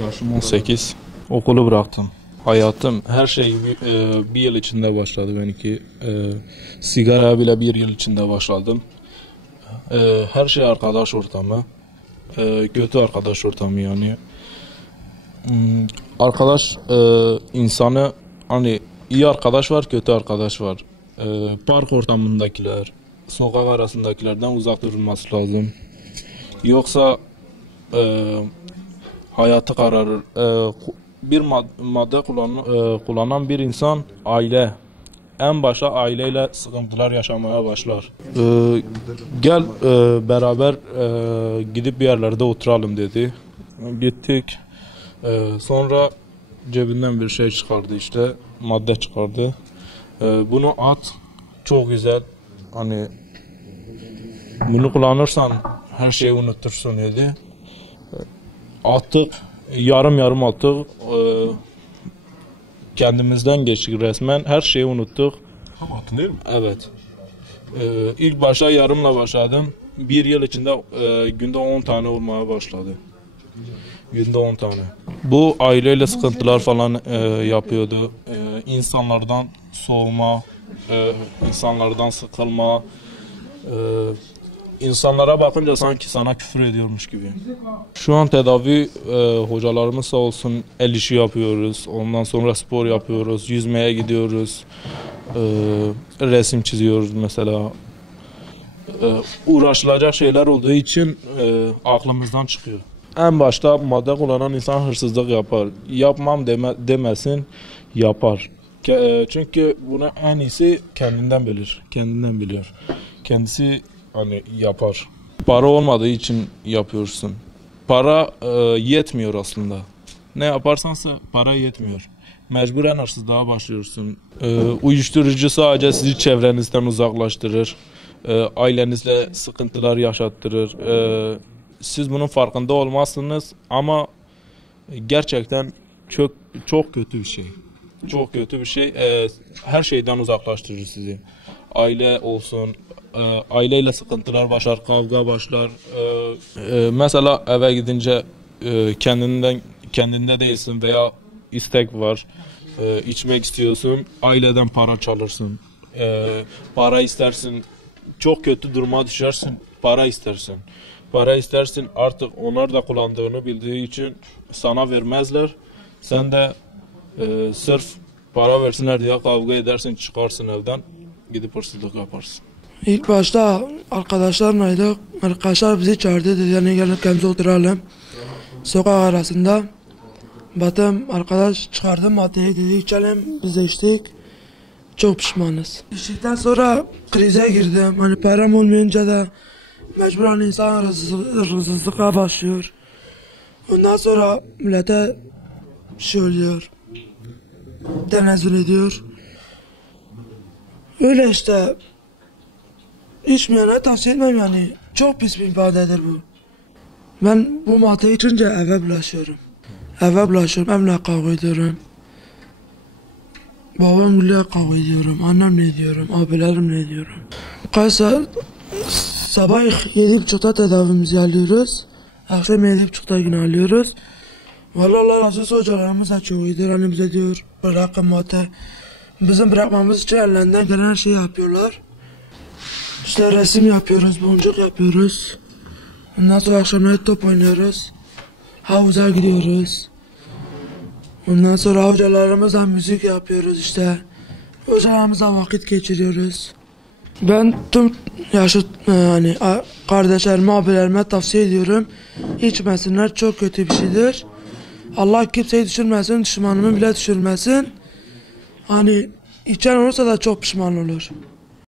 Yaşım 18. Okulu bıraktım. Hayatım, her şey bir yıl içinde başladı benimki. Sigara bile bir yıl içinde başladım. Her şey arkadaş ortamı. Kötü arkadaş ortamı yani. Arkadaş insanı, hani iyi arkadaş var, kötü arkadaş var. Park ortamındakiler, sokak arasındakilerden uzak durulması lazım. Yoksa hayatı kararır. Bir madde kullanan bir insan en başta aileyle sıkıntılar yaşamaya başlar. Gel beraber gidip bir yerlerde oturalım dedi. Gittik. Sonra cebinden bir şey çıkardı, işte madde çıkardı. Bunu at, çok güzel. Hani bunu kullanırsan her şeyi unutursun dedi. Attık, yarım attık. Kendimizden geçtik resmen. Her şeyi unuttuk. Tam attın değil mi? Evet. İlk başta yarımla başladım. Bir yıl içinde günde 10 tane olmaya başladı. Günde 10 tane. Bu aileyle sıkıntılar falan yapıyordu. İnsanlardan soğuma, insanlardan sıkılma. İnsanlara bakınca sanki sana küfür ediyormuş gibi. Şu an tedavi hocalarımız sağ olsun, el işi yapıyoruz. Ondan sonra spor yapıyoruz. Yüzmeye gidiyoruz. Resim çiziyoruz mesela. Uğraşılacak şeyler olduğu için aklımızdan çıkıyor. En başta madde kullanan insan hırsızlık yapar. Yapmam demesin, yapar. Çünkü bunu en iyisi kendinden bilir. Kendinden biliyor. Kendisi hani yapar. Para olmadığı için yapıyorsun. Para yetmiyor aslında. Ne yaparsansa para yetmiyor. Mecburen hırsızlığa başlıyorsun. Uyuşturucu sadece sizi çevrenizden uzaklaştırır. Ailenizle sıkıntılar yaşattırır. Siz bunun farkında olmazsınız ama gerçekten çok kötü bir şey. Çok kötü bir şey. Her şeyden uzaklaştırır sizi. Aile olsun, aileyle sıkıntılar başlar, kavga başlar. Mesela eve gidince kendinde değilsin veya istek var, içmek istiyorsun, aileden para çalırsın, para istersin, çok kötü duruma düşersin, para istersin, artık onlar da kullandığını bildiği için sana vermezler. Sen de sırf para versinler diye kavga edersin, çıkarsın evden, gidip hırsızlık yaparsın. İlk başta arkadaşlarlaydık. Arkadaşlar bizi çağırdı, dedi yani gelin kendimize oturalım. Sokak arasında. Baktım arkadaş çıkardı maddeyi, dedi içelim, biz de içtik. Çok pişmanız. İçtikten sonra krize girdim. Hani param olmayınca da mecburen insan hırsızlığa başlıyor. Ondan sonra millete şey oluyor, tenezzül ediyor. Öyle işte. İçmeyene tavsiye etmem yani. Çok pis bir ifadedir bu. Ben bu madde içince eve bulaşıyorum. Evle kavga ediyorum. Babamla kavga ediyorum. Annemle ediyorum. Abilerimle ediyorum. Sabah 7.30'da tedavimizi alıyoruz. Akşam 7.30'da yine alıyoruz. Vallahi Allah razı olsun, hocalarımız da çok iyidir. Hani bize diyor bırakın madde. Bizim bırakmamız için ellerinden gelen her şeyi yapıyorlar. İşte resim yapıyoruz, boncuk yapıyoruz. Ondan sonra akşamları top oynuyoruz. Havuza gidiyoruz. Ondan sonra hocalarımızla müzik yapıyoruz işte. Hocalarımızla vakit geçiriyoruz. Ben tüm yaşıt hani kardeşlerime, abilerime tavsiye ediyorum. İçmesinler, çok kötü bir şeydir. Allah kimseyi düşürmesin, düşmanımı bile düşürmesin. Hani içen olursa da çok pişman olur.